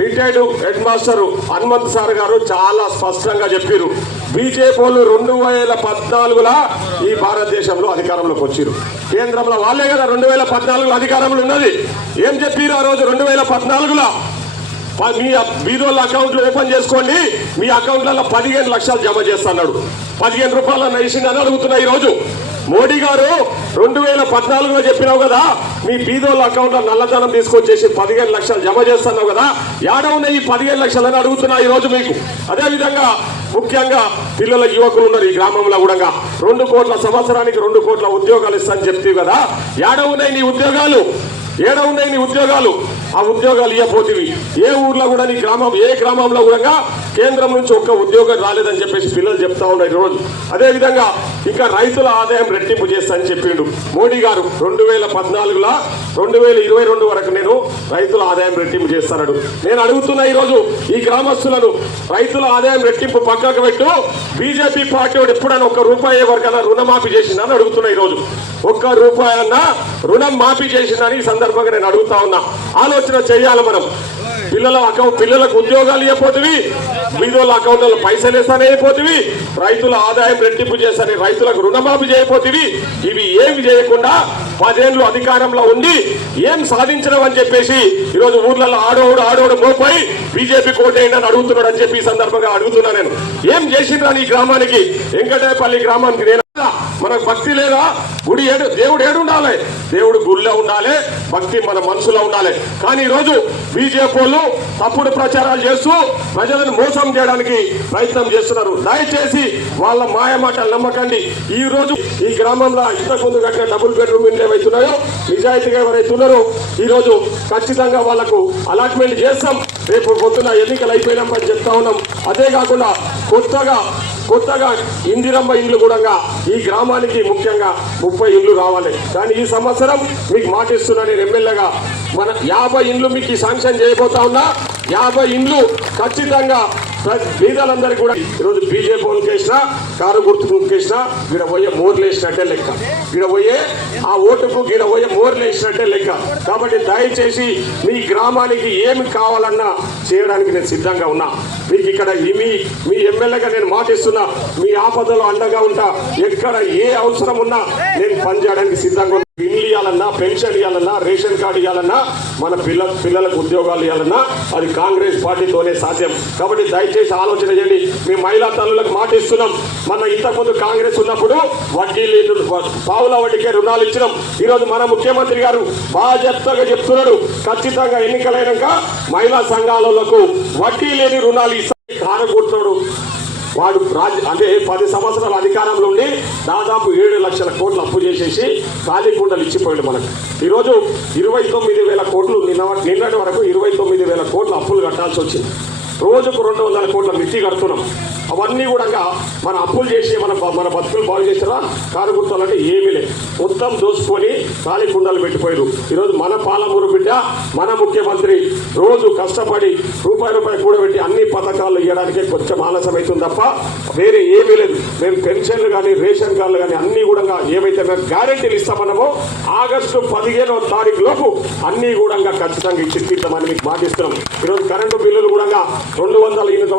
Retired head master Hanumanth sir గారు చాలా స్పష్టంగా చెప్పారు. బీజేపీ వాళ్ళు 2014లో ఈ భారతదేశంలో అధికారంలోకి వచ్చారు. కేంద్రంలో వాళ్ళే కదా 2014లో అధికారంలో ఉన్నది. ఏం చెప్పారు ఆ రోజు 2014లో? మీ బీదోళ్ళ అకౌంట్లు ఓపెన్ చేసుకోండి, మీ అకౌంట్లలో 15 లక్షలు జమ చేస్తున్నాడు. 15 రూపాయల వేసిందని అడుగుతున్నా. ఈరోజు మోడీ గారు 2014లో చెప్పినావు కదా, మీ బీదోళ్ళ అకౌంట్లో నల్లధనం తీసుకొచ్చేసి 15 లక్షలు జమ చేస్తున్నావు కదా, ఏడ ఉన్నాయి ఈ 15 లక్షలు అని అడుగుతున్నా ఈరోజు మీకు. అదేవిధంగా ముఖ్యంగా పిల్లల యువకులు ఉన్నారు ఈ గ్రామంలో కూడా. 2 కోట్ల సంవత్సరానికి 2 కోట్ల ఉద్యోగాలు ఇస్తానని చెప్తే కదా, ఏడ ఉన్నాయి నీ ఉద్యోగాలు? ఏడ ఉన్నాయి నీ ఉద్యోగాలు? ఆ ఉద్యోగాలు ఇవ్వబోతివి. ఏ ఊర్లో కూడా నీ గ్రామం, ఏ గ్రామంలో కూడా కేంద్రం నుంచి ఒక్క ఉద్యోగం రాలేదని చెప్పేసి పిల్లలు చెప్తా ఉన్నారు ఈరోజు. అదేవిధంగా ఇంకా రైతుల ఆదాయం రెట్టింపు చేస్తానని చెప్పిండు మోడీ గారు. 2014లో 2022 వరకు నేను రైతుల ఆదాయం రెట్టింపు చేస్తాడు. నేను అడుగుతున్నా ఈరోజు ఈ గ్రామస్తులను, రైతుల ఆదాయం రెట్టింపు పక్కకు పెట్టు. బీజేపీ పార్టీ వాడు ఎప్పుడైనా ₹1 ఎవరికైనా రుణమాఫీ చేసిందని అడుగుతున్నా ఈరోజు. ₹1 అన్నా రుణం మాఫీ చేసిందని ఈ సందర్భంగా నేను అడుగుతా ఉన్నా. ఆలోచన చేయాలి మనం. పిల్లలకు ఉద్యోగాలు ఇవ్వపోతివి, బీదోళ్ళ అకౌంట్లలో పైసలు వేస్తానే అయిపోతివి, రైతుల ఆదాయం రెట్టింపు చేస్తానే రైతులకు రుణమాఫీ చేయపోతివి. ఇవి ఏమి చేయకుండా 10 ఏళ్ళు అధికారంలో ఉండి ఏం సాధించడం అని చెప్పేసి ఈరోజు ఊర్లలో ఆడోడు మోపోయి బీజేపీ కోటేయండి అని అడుగుతున్నాడు అని చెప్పి ఈ సందర్భంగా అడుగుతున్నా నేను. ఏం చేసిండ్రా ఈ గ్రామానికి? వెంకటేపల్లి గ్రామానికి నేను మనకు భక్తి లేదా? గుడి దేవుడు ఏడు ఉండాలి, దేవుడు గుడిలో ఉండాలి, భక్తి మన మనసులో ఉండాలి. కానీ ఈరోజు బీజేపీ వాళ్ళు తప్పుడు ప్రచారాలు చేస్తూ ప్రజలను మోసం చేయడానికి ప్రయత్నం చేస్తున్నారు. దయచేసి వాళ్ళ మాయ మాటలు నమ్మకండి. ఈ రోజు ఈ గ్రామంలో ఇంతకుముందు కట్టిన డబుల్ బెడ్రూమ్ ఇండ్లు ఏవైతున్నాయో నిజాయితీగా ఎవరైతే ఉన్నారో ఈ రోజు ఖచ్చితంగా వాళ్లకు అలాట్మెంట్ చేస్తాం. రేపు పొద్దున ఎన్నికలు అయిపోయినామని చెప్తా ఉన్నాం. అదే కాకుండా కొత్తగా ఇందిరమ్మ ఇండ్లు కూడా ఈ గ్రామానికి ముఖ్యంగా 30 ఇండ్లు రావాలి. కానీ ఈ సంవత్సరం మీకు మాటిస్తున్నా నేను ఎమ్మెల్యేగా, మన 50 ఇండ్లు మీకు శాంక్షన్ చేయబోతా ఉన్నా. 50 ఇండ్లు ఖచ్చితంగా బీదలందరికీ కూడా. ఈరోజు బీజేపీ వాళ్ళకి వేసినా, కారు గుర్తుకు వేసినా గీడ పోయే మోర్లు వేసినట్టే లెక్క. గీడ పోయే ఆ ఓటుకు గీడ పోయే మోర్లు వేసినట్టే లెక్క. కాబట్టి దయచేసి మీ గ్రామానికి ఏమి కావాలన్నా చేయడానికి నేను సిద్ధంగా ఉన్నా. మీకు ఇక్కడ మీ ఎమ్మెల్యేగా నేను మాటిస్తున్నా, మీ ఆపదలో అండగా ఉంటా. ఎక్కడ ఏ అవసరం ఉన్నా నేను పనిచేయడానికి సిద్ధంగా ఉన్నా. ఇల్లు ఇవ్వాలన్నా, పెన్షన్ ఇవ్వాలన్నా, రేషన్ కార్డు ఇవ్వాలన్నా, మన పిల్లలకు ఉద్యోగాలు ఇవ్వాలన్నా అది కాంగ్రెస్ పార్టీతోనే సాధ్యం. కాబట్టి దయచేసి ఆలోచన చేయండి. మీ మహిళా తల్లులకు మాటిస్తున్నాం. మన ఇంతకుముందు కాంగ్రెస్ ఉన్నప్పుడు వడ్డీలు పావుల వడ్డీకే రుణాలు ఇచ్చినాం. ఈరోజు మన ముఖ్యమంత్రి గారు బాధ్యతగా చెప్తున్నాడు, ఖచ్చితంగా ఎన్నికలైనాక మహిళా సంఘాలకు వడ్డీ లేని రుణాలు ఇస్తాడు. కారకూర్చున్నాడు వాడు అంటే 10 సంవత్సరాల అధికారంలో ఉండి దాదాపు 7 లక్షల కోట్లు అప్పు చేసేసి ఖాళీ కుండలు ఇచ్చిపోయాడు మనకు. ఈరోజు 29,000 కోట్లు, నిన్నటి వరకు 29,000 కోట్ల అప్పులు కట్టాల్సి వచ్చింది. రోజుకు 200 కోట్ల మిత్తి కడుతున్నాం. అవన్నీ కూడా మన అప్పులు చేసి మన బతుకులు బాగు చేస్తారా? కారు గుర్తాలంటే ఏమీ లేదు, మొత్తం దోసుకొని ఖాళీ కుండలు పెట్టిపోయారు. ఈరోజు మన పాలమూరు బిడ్డ, మన ముఖ్యమంత్రి రోజు కష్టపడి రూపాయి కూడబెట్టి అన్ని పథకాలు ఇవ్వడానికే కొంచెం ఆలస్యం అవుతుంది తప్ప వేరే ఏమీ లేదు. మేము పెన్షన్లు కానీ, రేషన్ కార్డులు కానీ అన్నీ కూడా ఏవైతే మేము గ్యారెంటీలు ఇస్తామన్నామో ఆగస్టు 15వ తారీఖు లోపు అన్నీ కూడా ఖచ్చితంగా ఇచ్చి తీర్థమని మీకు మాటిస్తున్నాం. ఈరోజు కరెంటు బిల్లులు కూడా 200 యూనిట్ల